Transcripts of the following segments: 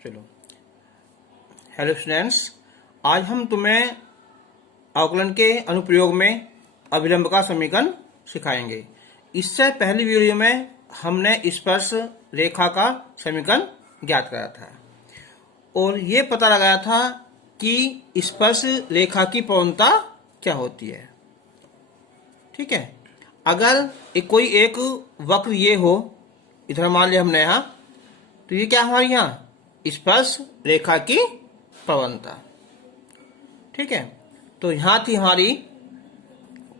चलो, hello students, आज हम तुम्हें अवकलन के अनुप्रयोग में अभिलंब का समीकरण सिखाएंगे। इससे पहली वीडियो में हमने स्पर्श रेखा का समीकरण ज्ञात करा था और ये पता लगाया था कि स्पर्श रेखा की प्रवणता क्या होती है। ठीक है, अगर कोई एक वक्र ये हो, इधर मान लिया हमने यहाँ, तो ये क्या हमारी यहाँ स्पर्श रेखा की प्रवणता। ठीक है, तो यहां थी हमारी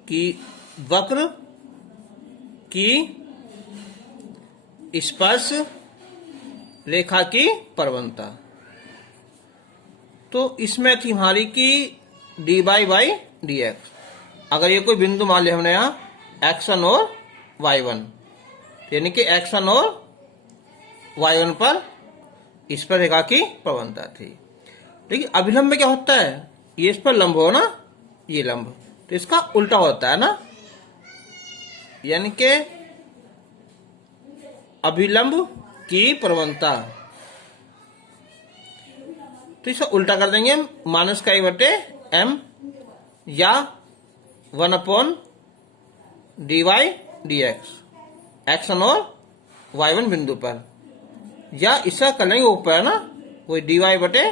कि वक्र की स्पर्श रेखा की प्रवणता। तो इसमें थी हमारी कि dy बाई dx। अगर ये कोई बिंदु मान लिया हमने यहाँ x1 और y1, यानी कि x1 और y1 पर स्पर्श रेखा की प्रवणता थी। लेकिन अभिलंब में क्या होता है, ये इस पर लंब हो ना, ये लंब, तो इसका उल्टा होता है ना, यानी कि अभिलंब की प्रवणता। तो इसका उल्टा कर देंगे माइनस का m या 1 dy dx x1 और y1 बिंदु पर, या इसका कर लेंगे ऊपर ना, वही dy बटे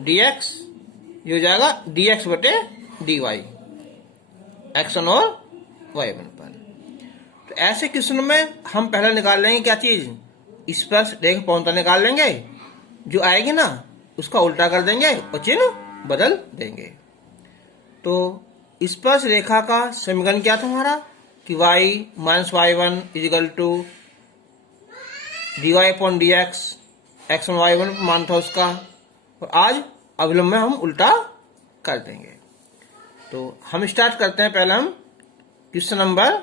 dx, ये हो जाएगा dx बटे dy x1 और y1 पर। तो ऐसे क्वेश्चन में हम पहले निकाल लेंगे क्या चीज, स्पर्श रेखा प्रवणता निकाल लेंगे, जो आएगी ना उसका उल्टा कर देंगे और चिन्ह बदल देंगे। तो स्पर्श रेखा का समीकरण क्या था हमारा कि y minus y1 is equal to dy upon dx, x1 y1 मान था उसका, और आज अभिलंब में हम उल्टा कर देंगे। तो हम स्टार्ट करते हैं, पहले हम क्वेश्चन नंबर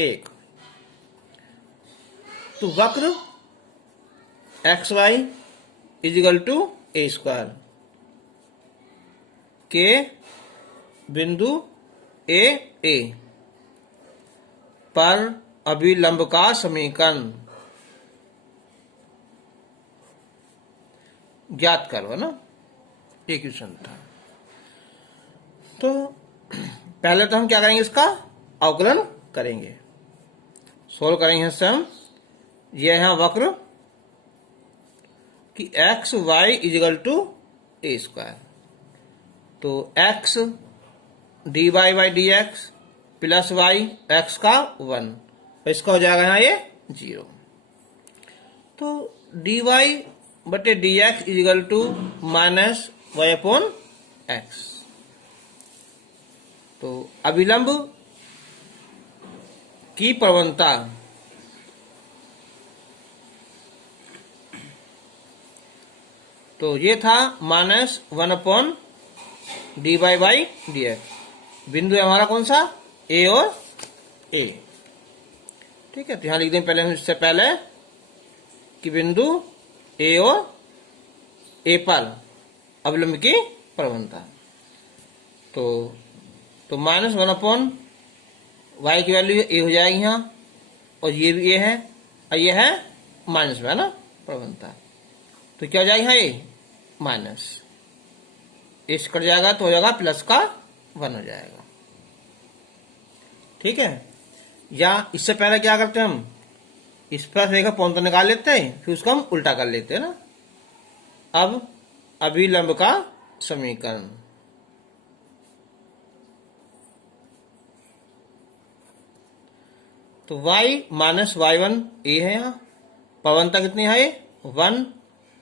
1। तो वक्र xy is equal to a square के बिंदु a पर अभिलंब का समीकरण ज्ञात करो ना, ये क्वेश्चन था। तो पहले तो हम क्या करेंगे, इसका अवकलन करेंगे, सोल्व करेंगे इससे हम। ये है वक्र कि x y is equal to a square, तो x dy by d x plus y x का 1, इसका हो जाएगा यहाँ ये 0। तो dy बटे d x is equal to minus y upon x. तो अभिलंब की प्रवणता तो ये था minus 1 upon d y by d x. बिंदु है हमारा कौन सा, ए और ए। ठीक है, तो यहां लिख दें पहले हम, इससे पहले कि बिंदु ए और ए पर अभिलंब की प्रवणता। तो माइनस 1 अपॉन वाई की वैल्यू ए हो जाएगी यहाँ, और ये भी ए है और ये है माइनस में, है ना प्रवणता। तो क्या हो जाएगा यहाँ, ए माइनस, इस कट जाएगा तो हो जाएगा प्लस का 1 हो जाएगा। ठीक है, या इससे पहले क्या करते हैं हम, स्पर्श रेखा प्रवणता निकाल लेते हैं, फिर उसको हम उल्टा कर लेते हैं ना। अब अभिलंब का समीकरण, तो y माइनस y1 ए है, यहाँ प्रवणता कितनी है 1,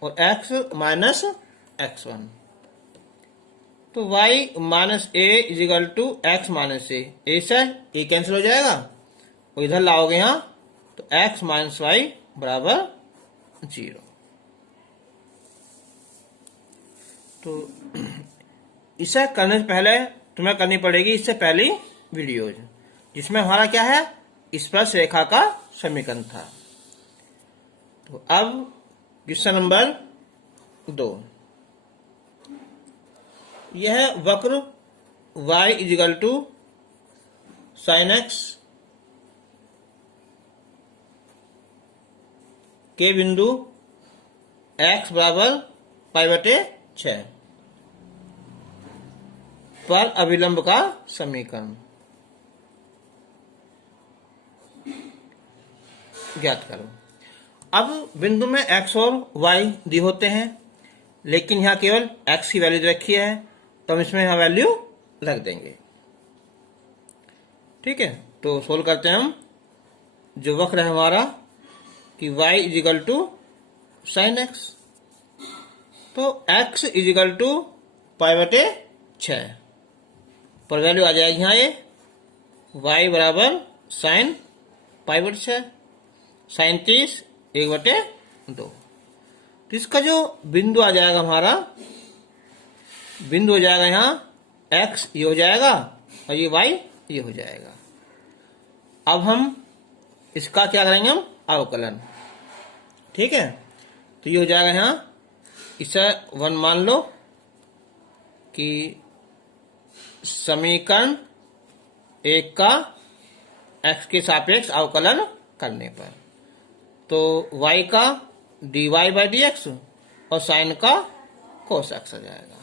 और x माइनस x1। तो y minus a is equal to x minus a से ए कैंसिल हो जाएगा, और इधर लाओगे यहाँ तो x माइनस वाई बराबर 0। तो इसे करने से पहले तुम्हें करनी पड़ेगी इससे पहली वीडियो, जिसमें हमारा क्या है, स्पर्श रेखा का समीकरण था। तो अब क्वेश्चन नंबर 2, यह वक्र y is equal to sine x के बिंदु x बराबर पाई बटे 6 पर अभिलंब का समीकरण ज्ञात करो। अब बिंदु में x और y दिए होते हैं, लेकिन यहाँ केवल x की वैल्यू रखी है, तो हम इसमें यहाँ वैल्यू रख देंगे। ठीक है, तो सोल्व करते हैं हम। जो वक्र है हमारा कि y is equal to sine x, तो x इजिकल टू पाई बटे 6 पर वैल्यू आ जाएगी यहाँ ये y बराबर साइन पाई बटे 6, साइन 30 1/2। तो इसका जो बिंदु आ जाएगा हमारा, बिंदु हो जाएगा यहाँ x ये हो जाएगा और ये y ये हो जाएगा। अब हम इसका क्या करेंगे, हम अवकलन। ठीक है, तो ये हो जाएगा यहाँ, इसे 1 मान लो कि समीकरण 1 का x के सापेक्ष अवकलन करने पर, तो y का dy बाई डी एक्स और साइन का कोस एक्स आ जाएगा।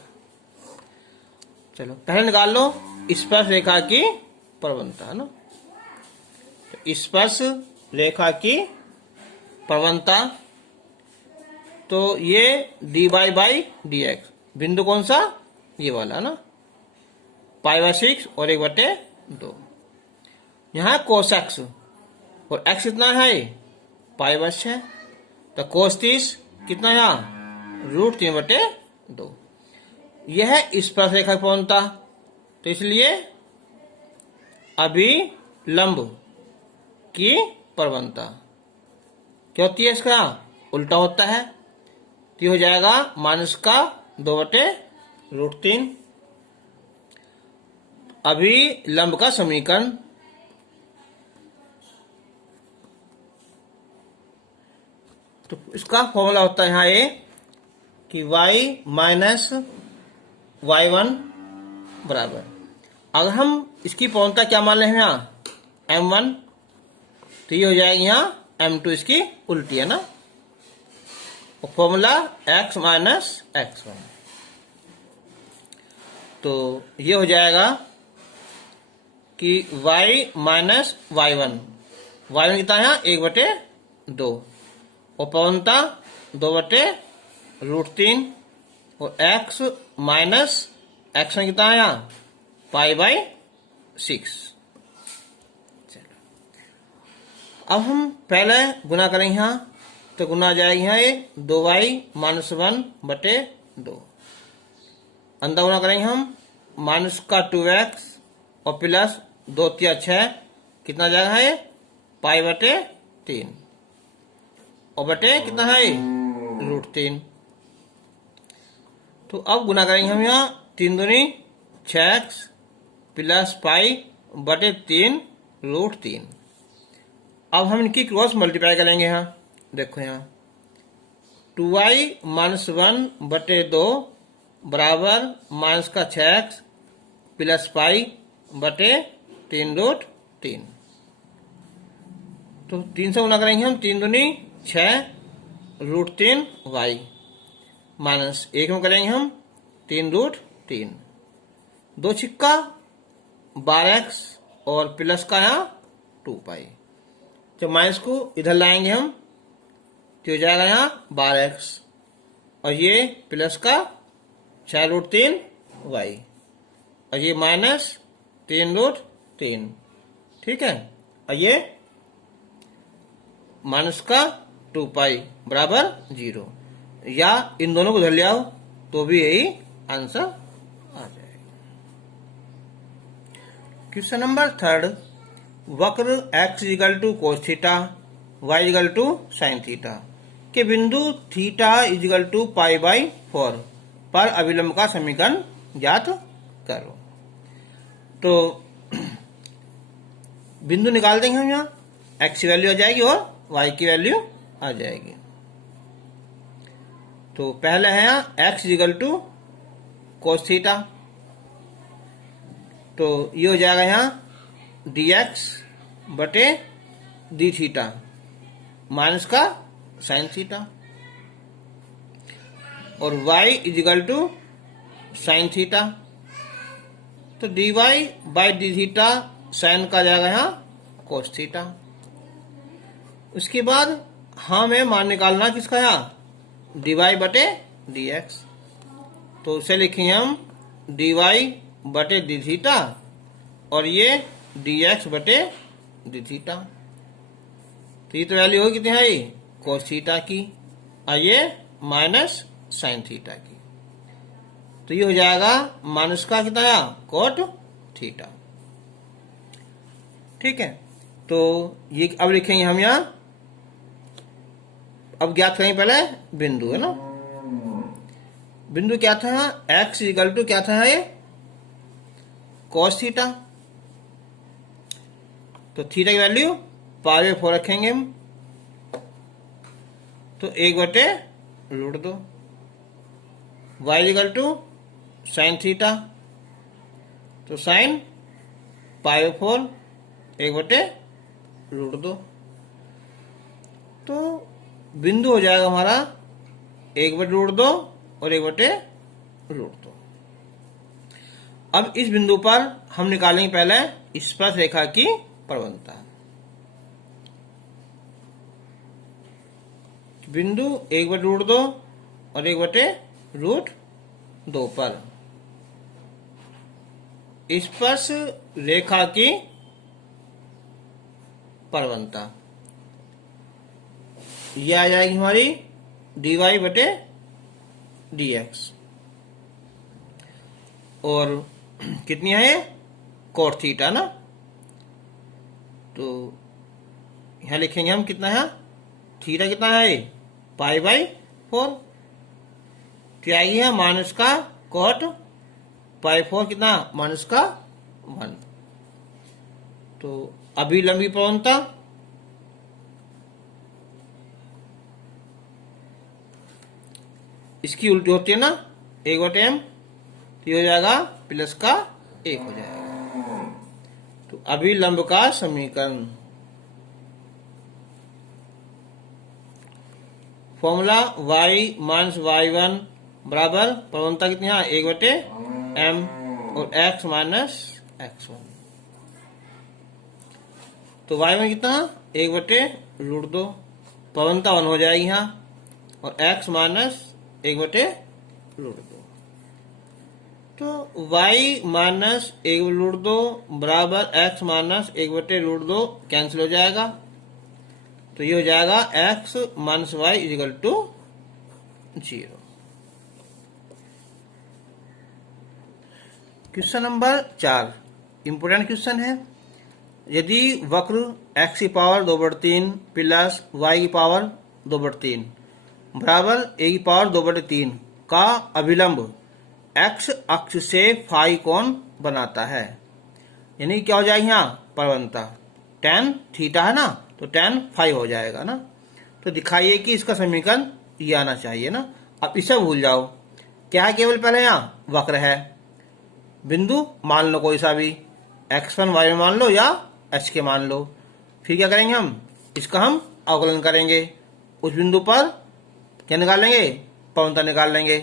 चलो पहले निकाल लो स्पर्श रेखा की प्रवणता, है ना। तो स्पर्श रेखा की प्रवणता, तो ये dy बाई डी एक्स, बिंदु कौन सा, ये वाला ना, पाई बाई 6 और 1/2। यहाँ कोस एक्स और x कितना है, पाई बाई 6, तो कोस 30 कितना है यहाँ, √3/2। यह है स्पर्श रेखा की प्रवणता। तो इसलिए अभिलंब की प्रवणता क्या होती है, इसका उल्टा होता है, तो हो जाएगा -2/√3। अभिलंब का समीकरण, तो इसका फॉर्मूला होता है यहाँ ये कि y माइनस y1 बराबर, अगर हम इसकी प्रवणता क्या मान रहे हैं यहाँ m1, तो ये हो जाएगी यहाँ m2, इसकी उल्टी है ना, और फॉर्मूला x माइनस x1। तो ये हो जाएगा कि y माइनस y1 कितना है यहाँ 1/2 और प्रवणता 2/√3 और x माइनस x1 कितना है यहाँ पाई बाई 6। अब हम पहले गुना करेंगे यहाँ, तो गुना आ जाएगी यहाँ ये 2y माइनस 1/2, अंदर गुना करेंगे हम माइनस का 2x और प्लस 2 3 6 कितना जाएगा ये पाई बटे 3 और बटे कितना है √3। तो अब गुना करेंगे हम यहाँ 3 दूनी 6x प्लस पाई बटे 3√3। अब हम इनकी क्रॉस मल्टीप्लाई करेंगे यहाँ, देखो यहाँ 2y माइनस 1/2 बराबर माइनस का 6x प्लस पाई बटे 3√3। तो 3 से गुना करेंगे हम 3 दूनी 6√3y माइनस 1 में करेंगे हम 3√3, 2 छिक्का 12x और प्लस का यहाँ 2 पाई। जब माइनस को इधर लाएंगे हम तो हो जाएगा यहाँ 12x और ये प्लस का 6√3y और ये माइनस 3√3। ठीक है, और ये माइनस का 2 पाई बराबर 0, या इन दोनों को उधर ले आओ तो भी यही आंसर आ जाएगा। क्वेश्चन नंबर 3, वक्र x equal to cos theta y equal to sine theta के बिंदु theta equal to pi by 4 पर अभिलंब का समीकरण ज्ञात करो। तो बिंदु निकाल देंगे हम, यहाँ x की वैल्यू आ जाएगी और y की वैल्यू आ जाएगी। तो पहले है यहाँ x equal to cos theta, तो ये हो जाएगा यहाँ dx बटे डी थीटा माइनस का साइन थीटा। और y is equal to sine theta. तो dy by d theta sine का जाएगा यहाँ कोस थीटा। उसके बाद हमें मान निकालना किसका यहाँ dy बटे dx। तो उसे लिखेंगे हम dy बटे डी थीटा और ये dx बटे डी थीटा। तो ये तो वैल्यू होगी कितनी है कोस थीटा की और ये माइनस साइन थीटा की। तो ये हो जाएगा माइनस का कितना है कोट थीटा। ठीक है, तो ये अब लिखेंगे हम यहाँ। अब ज्ञात करेंगे पहले बिंदु, है ना। बिंदु क्या था यहाँ x इक्वल टू क्या था ये कॉस थीटा। तो थीटा की वैल्यू पाई 4 रखेंगे हम। तो 1/√2 y equal to sine theta. तो साइन पाई 4 1/√2। तो बिंदु हो जाएगा हमारा 1/√2 और 1/√2। अब इस बिंदु पर हम निकालेंगे पहले स्पर्श रेखा की प्रवणता। बिंदु 1/√2 और 1/√2 पर स्पर्श रेखा की प्रवणता यह आ जाएगी हमारी dy बटे dx। और कितनी है कोट थीटा ना। तो यहां लिखेंगे हम कितना है थीटा कितना है पाई/4। क्या है माइनस का कोट पाई/4 कितना माइनस का 1। तो अभिलंबी प्रवणता इसकी उल्टी होती है ना 1/m। तो ये हो जाएगा प्लस का 1 हो जाएगा। तो अभिलंब का समीकरण फॉर्मूला y माइनस y1 बराबर प्रवणता कितनी है 1/m और x माइनस x1। तो y1 कितना 1/√2 प्रवणता 1 हो जाएगी यहाँ और x माइनस 1/√2। तो y माइनस 1/√2 बराबर x माइनस 1/√2 कैंसिल हो जाएगा। तो ये हो जाएगा x minus y is equal to 0। Question number 4 important question है। यदि वक्र x की पावर 2/3 प्लस y की पावर 2/3 बराबर a की पावर 2/3 का अभिलंब x अक्ष से फाई कोण बनाता है, यानी क्या हो जाएगी यहाँ प्रवणता tan थीटा है ना, तो tan फाई हो जाएगा ना। तो दिखाइए कि इसका समीकरण ये आना चाहिए ना। अब इसे भूल जाओ, क्या है केवल पहले यहाँ वक्र है, बिंदु मान लो कोई सा भी x1 y1 मान लो या h के मान लो। फिर क्या करेंगे हम इसका हम अवकलन करेंगे। उस बिंदु पर क्या निकाल लेंगे प्रवणता निकाल लेंगे,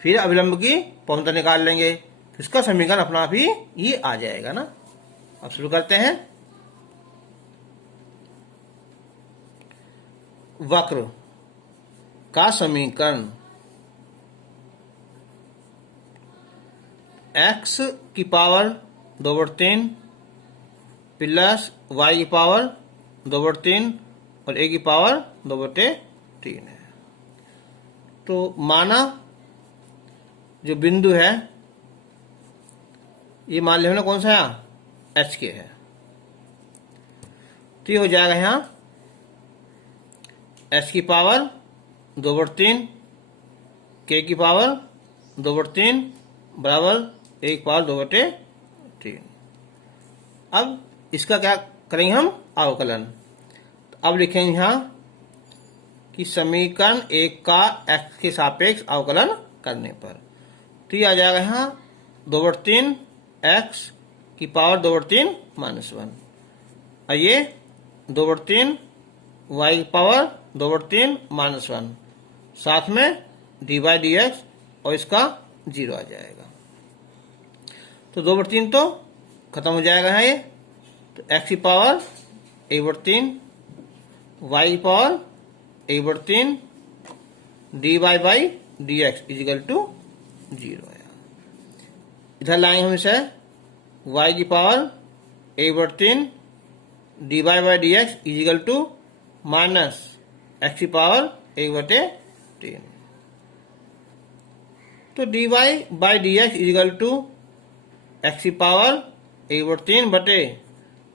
फिर अभिलंब की प्रवणता निकाल लेंगे, फिर इसका समीकरण अपना आप ही ये आ जाएगा ना। अब शुरू करते हैं। वक्र का समीकरण x की पावर 2/3 प्लस y की पावर 2/3 और a की पावर 2/3 है। तो माना जो बिंदु है ये मान लिया हमने कौन सा है h के है। तो ये हो जाएगा यहाँ h की पावर 2/3 k की पावर 2/3 बराबर a की पावर 2/3। अब इसका क्या करेंगे हम अवकलन। तो अब लिखेंगे यहाँ कि समीकरण 1 का x के सापेक्ष अवकलन करने पर तो ये आ जाएगा यहाँ 2/3 x की पावर 2/3 माइनस 1 और ये 2/3 y की पावर 2/3 माइनस 1 साथ में डी बाई डी एक्स और इसका 0 आ जाएगा। तो 2/3 तो खत्म हो जाएगा है ये। तो x की पावर 1/3 y की power 1/3 d y by d x is equal to 0 आया। इधर लाएंगे हम इसे y की power 1/3 d y by d x is equal to minus x की पावर 1/3। तो d y by d x is equal to x की पावर 1/3 बटे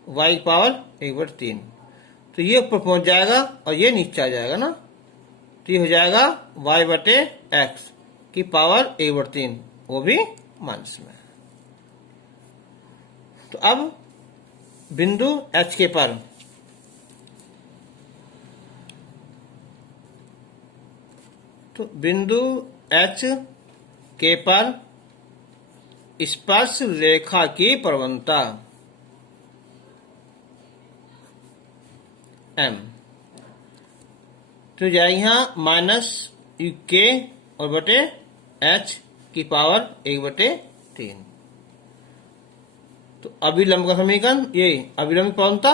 y की पावर 1/3। तो ये ऊपर पहुंच जाएगा और ये नीचे आ जाएगा ना। तो ये हो जाएगा y बटे x की पावर 1/3, वो भी माइनस में। तो अब बिंदु h के पर तो बिंदु h के पर स्पर्श रेखा की प्रवणता m। तो जाएगी यहाँ माइनस k और बटे h की पावर 1/3। तो अभिलंब का समीकरण ये अभिलंब की प्रवणता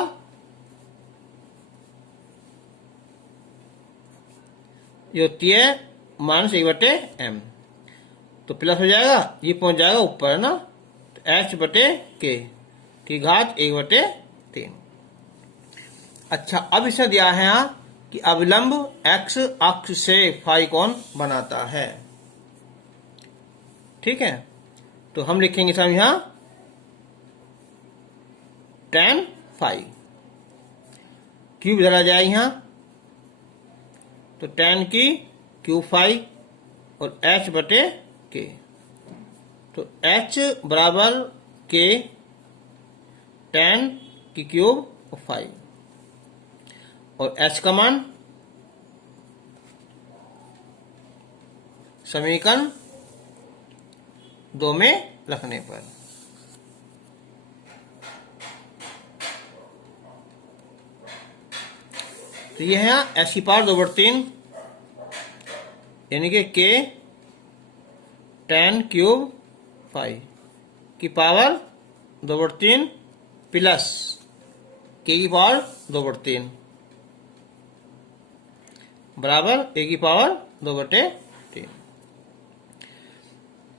ये होती है माइनस 1/m। तो प्लस हो जाएगा, ये पहुंच जाएगा ऊपर है ना। तो h बटे k की घात 1/3। अच्छा, अब इसे दिया है यहाँ कि अविलंब x अक्ष से फाई कोण बनाता है। ठीक है, तो हम लिखेंगे सब यहाँ tan फाई क्यूब इधर आ जाएगा यहाँ। तो tan की क्यूब फाई और h बटे k। तो h बराबर k tan की क्यूब और फाई और h का मान समीकरण 2 में रखने पर तो ये है h की पावर 2/3 यानी कि k tan क्यूब फाई की पावर 2/3 प्लस k की पावर 2/3 बराबर a की पावर 2/3।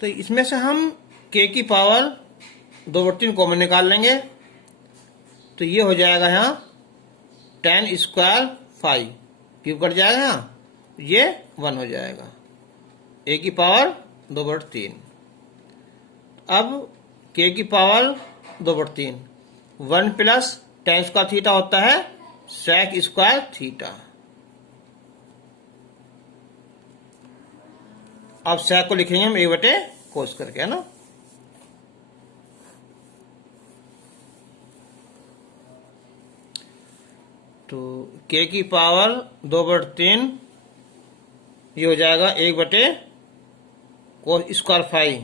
तो इसमें से हम k की पावर 2/3 कॉमन निकाल लेंगे। तो ये हो जाएगा यहाँ tan square phi cube cut जाएगा यहाँ, ये 1 हो जाएगा a की पावर 2/3। अब k की power 2/3 1 plus tan square theta होता है sec स्क्वायर थीटा। अब sec को लिखेंगे हम a बटे कोस करके, है ना। तो k की पावर 2/3 ये हो जाएगा 1 बटे कोस स्क्वायर फाई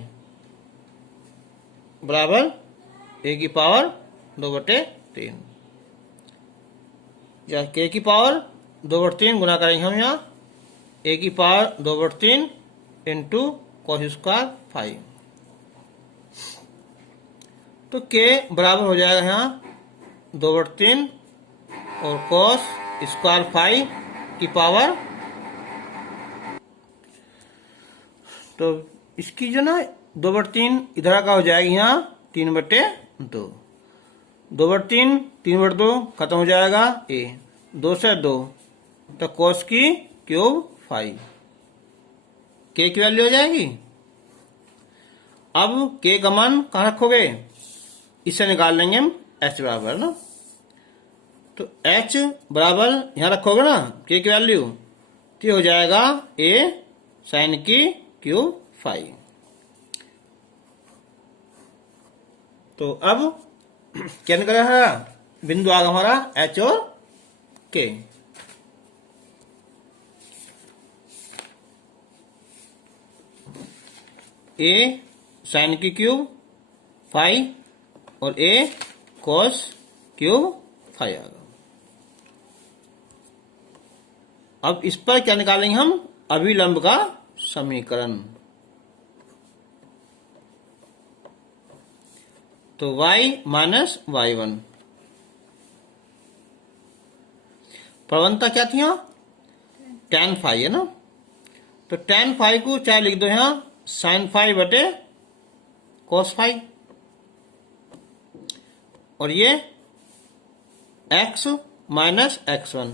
बराबर a की पावर 2/3। या k की पावर 2/3 गुना करेंगे हम यहाँ a की power 2/3 into cos square phi. तो k बराबर हो जाएगा यहाँ 2/3 और कोस स्क्वायर फाई की पावर। तो इसकी जो ना 2/3 इधर का हो जाएगी यहाँ 3/2। 2/3 3/2 खत्म हो जाएगा a 2 से 2 तो कोस की क्यूब फाई k की वैल्यू हो जाएगी। अब k का मान कहाँ रखोगे, इससे निकाल लेंगे हम h बराबर ना। तो h बराबर यहाँ रखोगे ना k की वैल्यू, तो हो जाएगा a साइन की क्यूब फाई। तो अब क्या निकला है, बिंदु आ गया हमारा h और k। a साइन की क्यूब फाई और a कॉस क्यूब फाई आ गया। अब इस पर क्या निकालेंगे हम, अभिलंब का समीकरण। तो y माइनस y1 प्रवणता क्या थी? यहाँ tan फाइव है ना, तो tan फाइव को चाहे लिख दो यहाँ sin फाइव बटे cos फाइव, और ये x माइनस x1,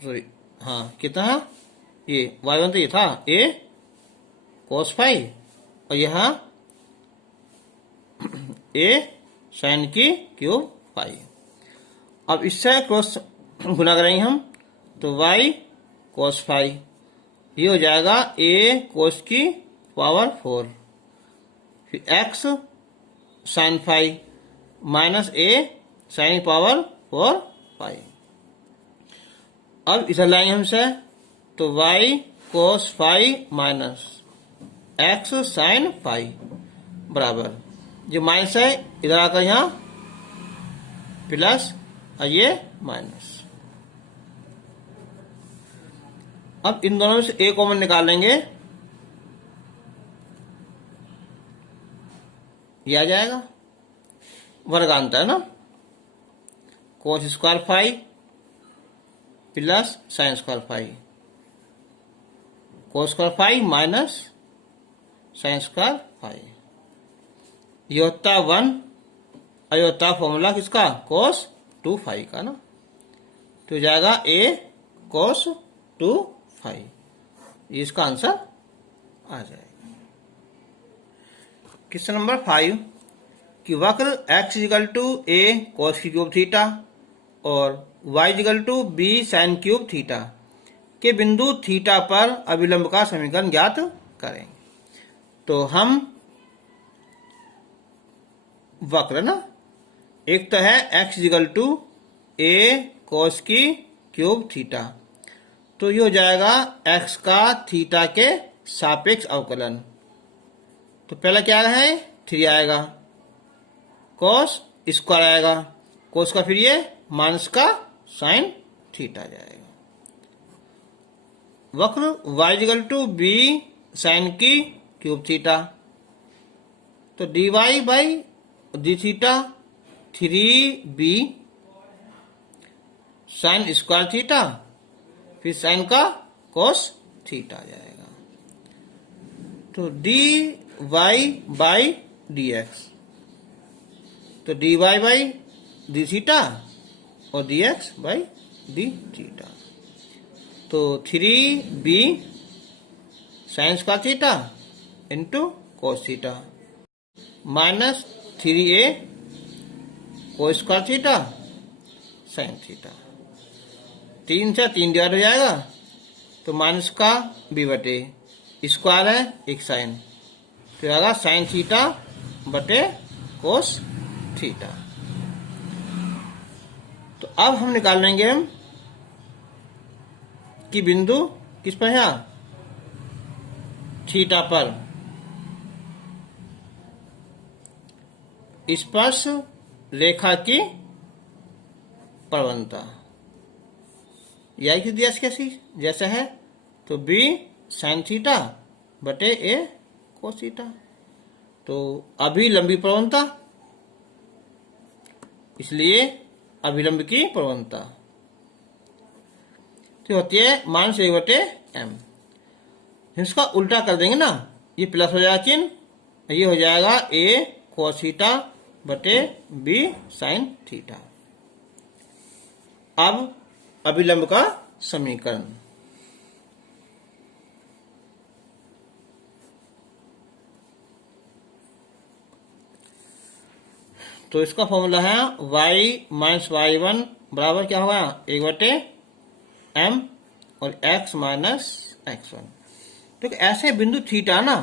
सॉरी हाँ कितना है ये y1, तो ये था a cos फाइव, और यहाँ a sin की क्यूब फाइव। अब इससे क्रॉस गुना करेंगे हम, तो y cos फाइव, ये हो जाएगा a cos की पावर 4, फिर x sin five minus a sin power 4 5। अब इधर लाएंगे हमसे, तो y cos five minus x sin five बराबर, जो माइनस है इधर आकर यहाँ प्लस और ये माइनस। अब इन दोनों में से एक कॉमन निकाल लेंगे, ये आ जाएगा वर्गांतर ना, cos square five plus sine square five, cos square five minus sine square five, ये होता 1, और ये होता फॉर्मूला किसका, कोस 2 फाइव का ना, तो जाएगा a कोस 2 फाइव, इसका आंसर आ जाएगा। क्वेश्चन नंबर 5 कि वक्र x equal to a cos की क्यूब थीटा और y equal to b sin cube theta के बिंदु थीटा पर अभिलंब का समीकरण ज्ञात करें। तो हम वक्र ना, एक तो है x equal to a cos की क्यूब थीटा, तो ये हो जाएगा x का थीटा के सापेक्ष अवकलन। तो पहला क्या है 3 आएगा, cos स्क्वायर आएगा, cos का फिर ये माइनस का साइन थीटा जाएगा। वक्र y equal to b sine की क्यूब थीटा, तो dy by d theta 3b sine square theta, फिर साइन का cos थीटा जाएगा। तो dy बाई dx, तो dy बाई डी थीटा और dx बाई डी थीटा, तो 3b sine square theta into cos theta minus 3a cos square theta sine theta, 3 से 3 divide हो जाएगा, तो माइनस का b बटे स्क्वायर है एक साइन, तो आएगा साइन थीटा बटे cos थीटा। तो अब हम निकाल लेंगे हम कि बिंदु किस पर है, थीटा पर स्पर्श रेखा की प्रवणता, यह दिया कैसी जैसा है, तो b साइन थीटा बटे a cos थीटा, तो अभिलंबी प्रवणता, इसलिए अभिलंब की प्रवणता तो होती है माइनस 1 बटे m। इसका उल्टा कर देंगे ना, ये प्लस हो जाएगा चिन्ह, ये हो जाएगा a cos थीटा बटे b साइन थीटा। अब अभिलंब का समीकरण, तो इसका फॉर्मूला है y माइनस y1 बराबर क्या होगा 1 बटे m और x माइनस x1। तो ऐसे बिंदु थीटा ना,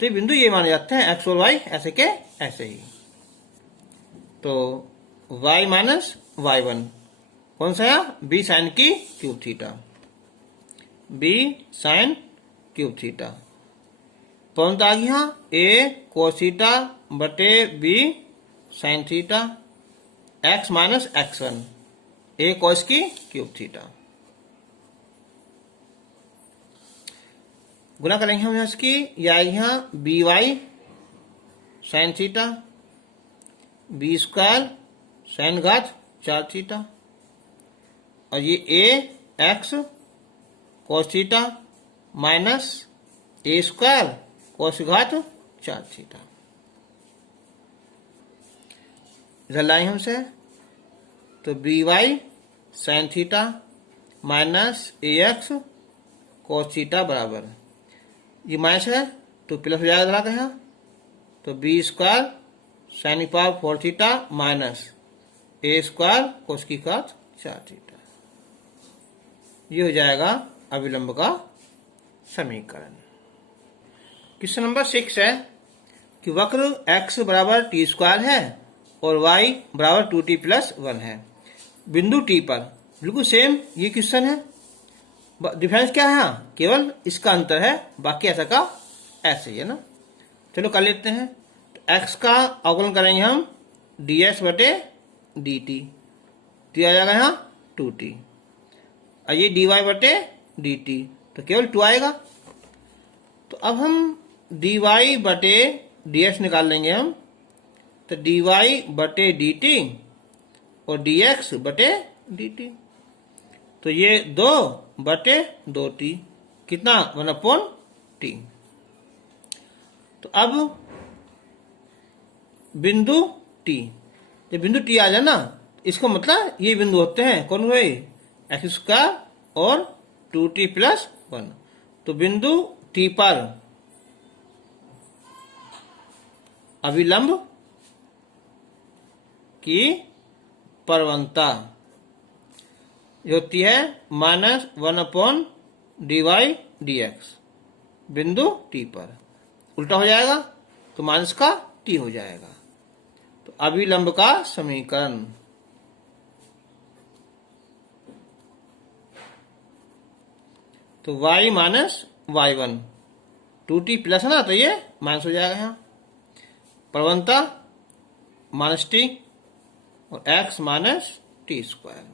तो ये बिंदु ये माने जाते हैं x और y ऐसे के ऐसे ही। तो y माइनस y1 कौन सा है, b साइन की cube theta, b sine cube theta, कौन आ गया a cos थीटा बटे b sine theta, x minus x1 a cos की क्यूब थीटा। गुना करेंगे हम इसकी, या यहाँ b y sine theta, b square sine घात 4 थीटा, और ये a x cos theta minus a square cos घात 4 थीटा। इधर लाए हमसे, तो b y sine theta minus a x cos theta बराबर, ये माइनस है तो प्लस हो जाएगा इधर आके यहाँ, तो बी स्क्वायर साइन की power 4 theta minus a square कोस की घात 4 थीटा। ये हो जाएगा अभिलंब का समीकरण। क्वेश्चन नंबर 6 है कि वक्र x बराबर टी स्क्वायर है और y बराबर 2t प्लस 1 है। बिंदु T पर, बिल्कुल सेम ये क्वेश्चन है, डिफरेंस क्या है यहाँ, केवल इसका अंतर है, बाकी ऐसा का ऐसे ही है ना। चलो कर लेते हैं। तो x का अवकलन करेंगे हम dx बटे dt, दिया जाएगा यहाँ 2t, और ये dy बटे dt, तो केवल 2 आएगा। तो अब हम dy बटे dx निकाल लेंगे हम, तो dy बटे dt और dx बटे dt, तो ये 2 बटे 2t, कितना 1/t। तो अब बिंदु t, जब बिंदु t आ जाए ना, इसका मतलब ये बिंदु होते हैं कौन हुए, एक्स स्क्वायर और 2t प्लस 1। तो बिंदु t पर अभिलंब की प्रवणता होती है -1/dy/dx बिंदु t पर, उल्टा हो जाएगा तो माइनस का t हो जाएगा। तो अभिलंब का समीकरण, तो y minus y1, 2t plus है ना, तो ये माइनस हो जाएगा यहाँ, प्रवणता माइनस टी और x माइनस टी स्क्वायर।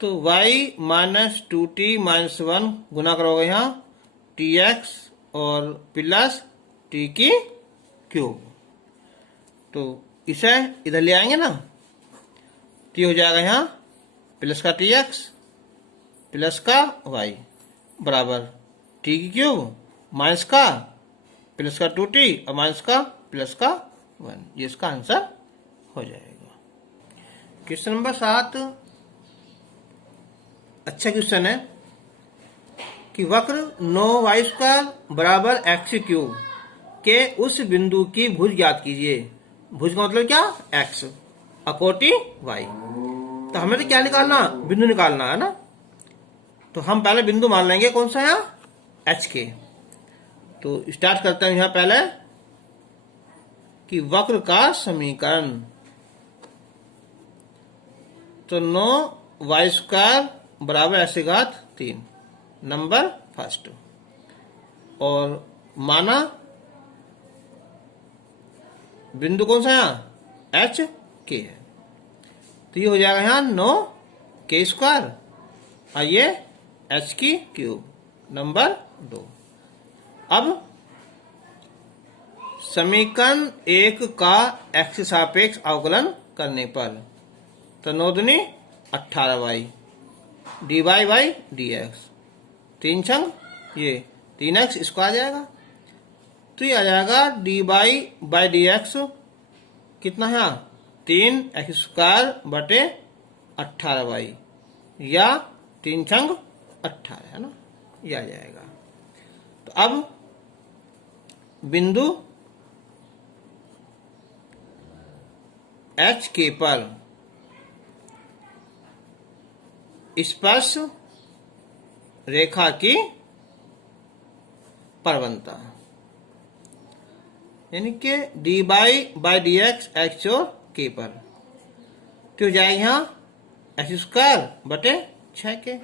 तो y माइनस 2t माइनस 1 गुना करोगे यहाँ tx और प्लस t की क्यूब, तो इसे इधर ले आएंगे ना, t हो जाएगा यहाँ प्लस का tx प्लस का y बराबर t की क्यूब माइनस का प्लस का 2t और माइनस का प्लस का 1, ये इसका आंसर हो जाएगा। क्वेश्चन नंबर 7 अच्छा क्वेश्चन है कि वक्र 9y² बराबर x³ के उस बिंदु की भुज ज्ञात कीजिए। भुज का मतलब क्या, x, अकोटि y। तो हमें तो क्या निकालना, बिंदु निकालना है ना। तो हम पहले बिंदु मान लेंगे कौन सा है, h के। तो स्टार्ट करते हैं यहाँ पहले कि वक्र का समीकरण, तो 9y² बराबर x³ नंबर फर्स्ट, और माना बिंदु कौन सा यहाँ h के है, तो ये हो जाएगा यहाँ 9k² और ये h³ नंबर 2। अब समीकरण 1 का x सापेक्ष अवकलन करने पर, तो 9 दूनी 18y dy/dx, 3 छंग ये 3x इसको आ जाएगा, तो ये आ जाएगा dy/dx कितना है 3x² बटे 18y, या 3 छंग 18 है ना, ये आ जाएगा। तो अब बिंदु h के पर स्पर्श रेखा की प्रवणता, यानी कि dy/dx x और k पर, तो हो जाएगा यहाँ x² बटे 6k।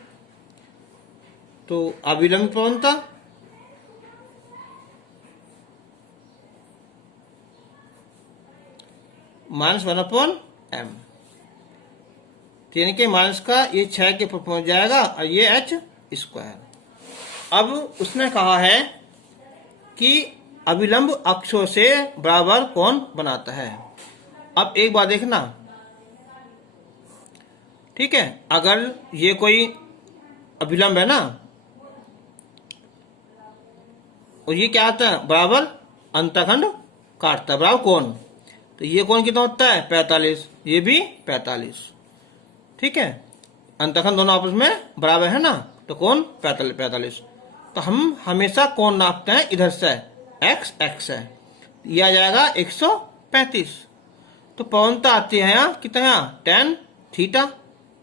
तो अभिलंब प्रवणता -1/m, यानी कि माइनस का ये 6 के पर पहुंच जाएगा और ये h²। अब उसने कहा है कि अभिलंब अक्षों से बराबर कोण बनाता है। अब एक बात देखना, ठीक है, अगर ये कोई अभिलंब है ना, और ये क्या आता है, बराबर अंतखंड काटता है, बराबर कोण। तो ये कोण कितना होता है, 45, ये भी 45, ठीक है। अंतखंड दोनों आपस में बराबर है ना, तो कोण 45। तो हम हमेशा कोण नापते हैं इधर से, x है, ये आ जाएगा 135। तो प्रवणता आती है यहाँ कितना, यहाँ tan थीटा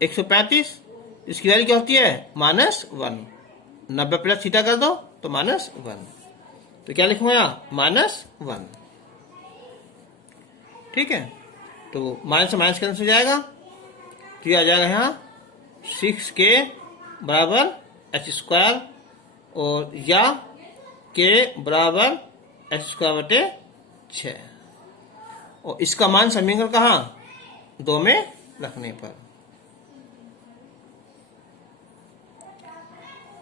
135, इसकी वैल्यू क्या होती है, -1। 90 प्लस थीटा कर दो तो -1, तो क्या लिखूंगा यहाँ, -1, ठीक है। तो माइनस से माइनस कैंसिल हो जाएगा, तो ये आ जाएगा यहाँ 6k बराबर h², और या k बराबर h²/6, और इसका मान समीकरण कहाँ, 2 में रखने पर,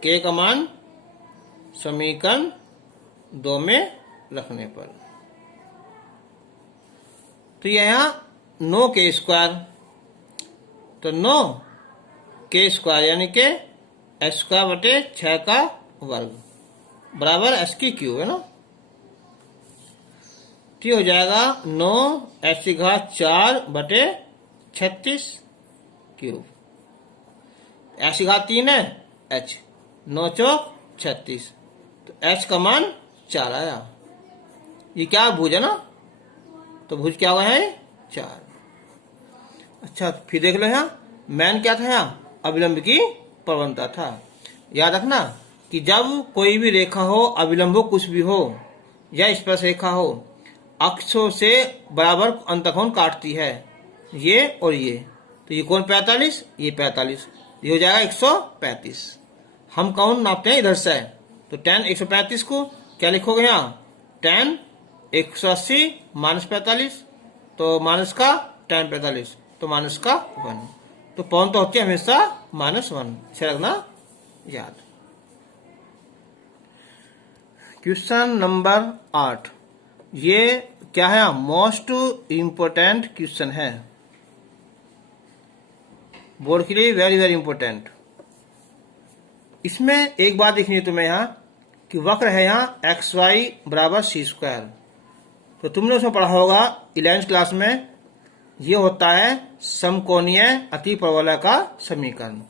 k का मान समीकरण 2 में रखने पर। तो यह यहाँ 9k², तो 9k² यानी कि h²/6 का वर्ग बराबर h की क्यूब है ना। तो हो जाएगा 9h⁴/36 क्यूब, h⁴ है h, 9 चौक 36, तो h का मान 4 आया। ये क्या भुज है ना, तो भुज क्या हुआ है, 4। अच्छा फिर देख लो यहाँ मैन क्या था, यहाँ अभिलंब की प्रवणता था। याद रखना कि जब कोई भी रेखा हो, अभिलंब हो, कुछ भी हो, या स्पर्श रेखा हो, अक्षों से बराबर अंतकोण काटती है, ये और ये। तो ये कोण 45, ये 45, ये हो जाएगा 135। हम कोण नापते हैं इधर से, तो tan 135 को क्या लिखोगे यहाँ, tan 180 -45, तो माइनस का tan 45, तो माइनस का 1। तो पौन तो होती है हमेशा -1, इसे रखना याद। क्वेश्चन नंबर 8, ये क्या है, मोस्ट इम्पोर्टेंट क्वेश्चन है, बोर्ड के लिए वेरी वेरी इंपॉर्टेंट। इसमें एक बात देखनी है तुम्हें यहाँ कि वक्र है यहाँ xy बराबर c²। तो तुमने उसमें पढ़ा होगा 11th क्लास में, ये होता है समकोणीय अतिपरवलय का समीकरण।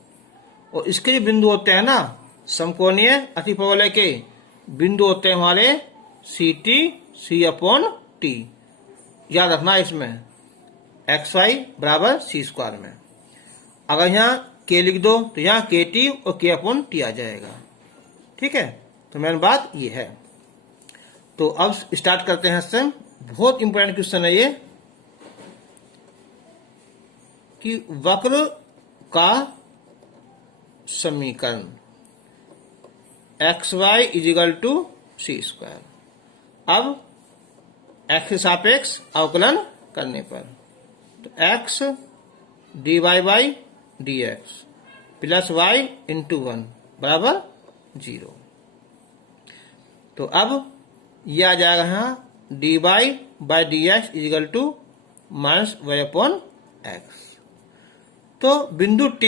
और इसके जो बिंदु होते हैं ना, समकोणीय अतिपरवलय के बिंदु होते हैं हमारे c/t। याद रखना इसमें xy बराबर c² में अगर यहाँ k लिख दो तो यहाँ kt और k/t आ जाएगा, ठीक है। तो मेन बात ये है। तो अब स्टार्ट करते हैं इससे। बहुत इंपॉर्टेंट क्वेश्चन है ये कि वक्र का समीकरण xy = c²। अब x के सापेक्ष अवकलन करने पर, तो x dy/dx प्लस y × 1 बराबर 0। तो अब यह आ जाएगा यहाँ dy/dx = -y/x। तो बिंदु T,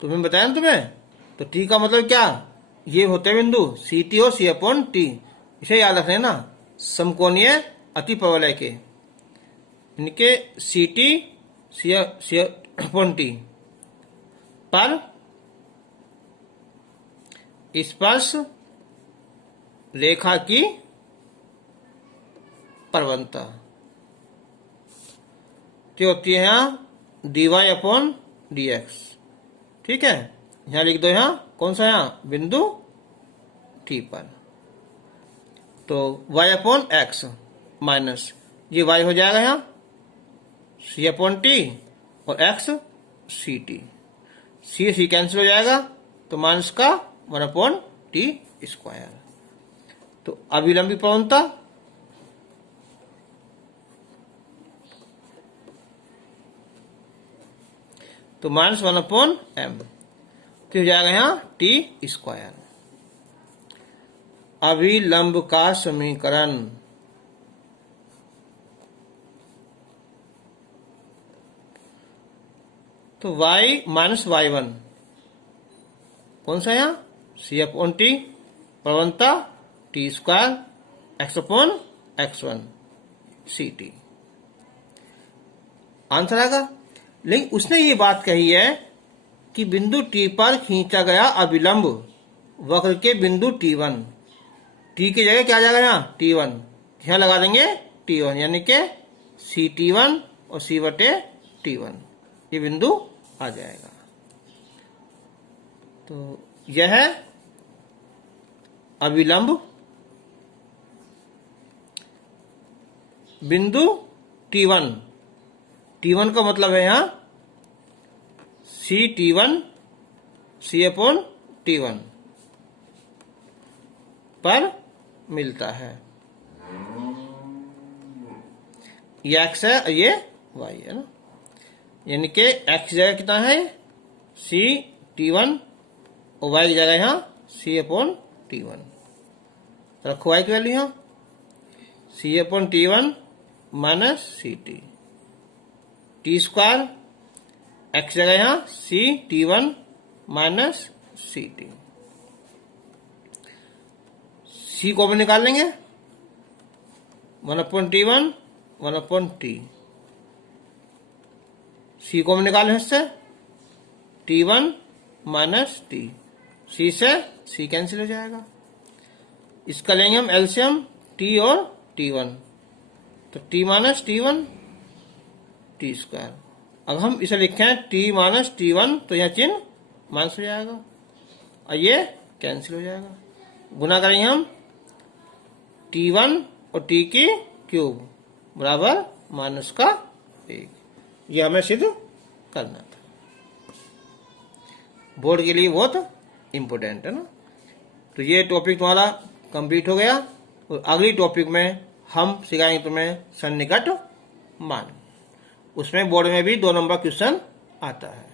तुम्हें बताया ना तुम्हें, तो T का मतलब क्या, ये होते बिंदु CT और C/T। इसे याद रखना ना, समकोणीय अतिपरवलय के, इनके CT C/T पर स्पर्श रेखा की प्रवणता जो होती है यहाँ dy/dx, ठीक है। यहाँ लिख दो, यहाँ कौन सा, यहाँ बिंदु T पर। तो y/x माइनस ये y हो जाएगा यहाँ c/t और x ct, c कैंसिल हो जाएगा, तो माइनस का 1/t²। तो अभिलंबी प्रवणता तो -1/m, तो हो जाएगा यहाँ t²। अभिलंब का समीकरण, तो y - y1 कौन सा यहाँ c/t, प्रवणता t², x/x1 ct। आंसर आएगा। लेकिन उसने ये बात कही है कि बिंदु T पर खींचा गया अभिलंब वक्र के बिंदु T1, T की जगह क्या आ जाएगा यहाँ T1, यहाँ लगा देंगे T1, यानी कि CT1 और C/T1 ये बिंदु आ जाएगा। तो यह है अभिलंब बिंदु T1, T1 का मतलब है यहाँ CT1 C/T1 पर मिलता है। ये x है और ये y है ना, यानी कि x जगह कितना है CT1 और y की जगह यहाँ C/T1। तो रखो y की वैल्यू यहाँ C/T1 minus CT, t² x जगह यहाँ CT1 माइनस CT, C को भी निकाल लेंगे 1/T1 1/T, C को भी निकालें इससे T1 माइनस T, C से C कैंसिल हो जाएगा। इसका लेंगे हम एलसीएम T और T1, तो T माइनस T1 t²। अब हम इसे लिखें T माइनस T1 तो यह चिन्ह माइनस हो जाएगा और ये कैंसिल हो जाएगा। गुना करेंगे हम T1 और T की क्यूब बराबर -1। ये हमें सिद्ध करना था, बोर्ड के लिए बहुत इंपॉर्टेंट है ना। तो ये टॉपिक तुम्हारा कंप्लीट हो गया और अगली टॉपिक में हम सिखाएंगे तुम्हें सन्निकट मान। उसमें बोर्ड में भी 2 नंबर क्वेश्चन आता है।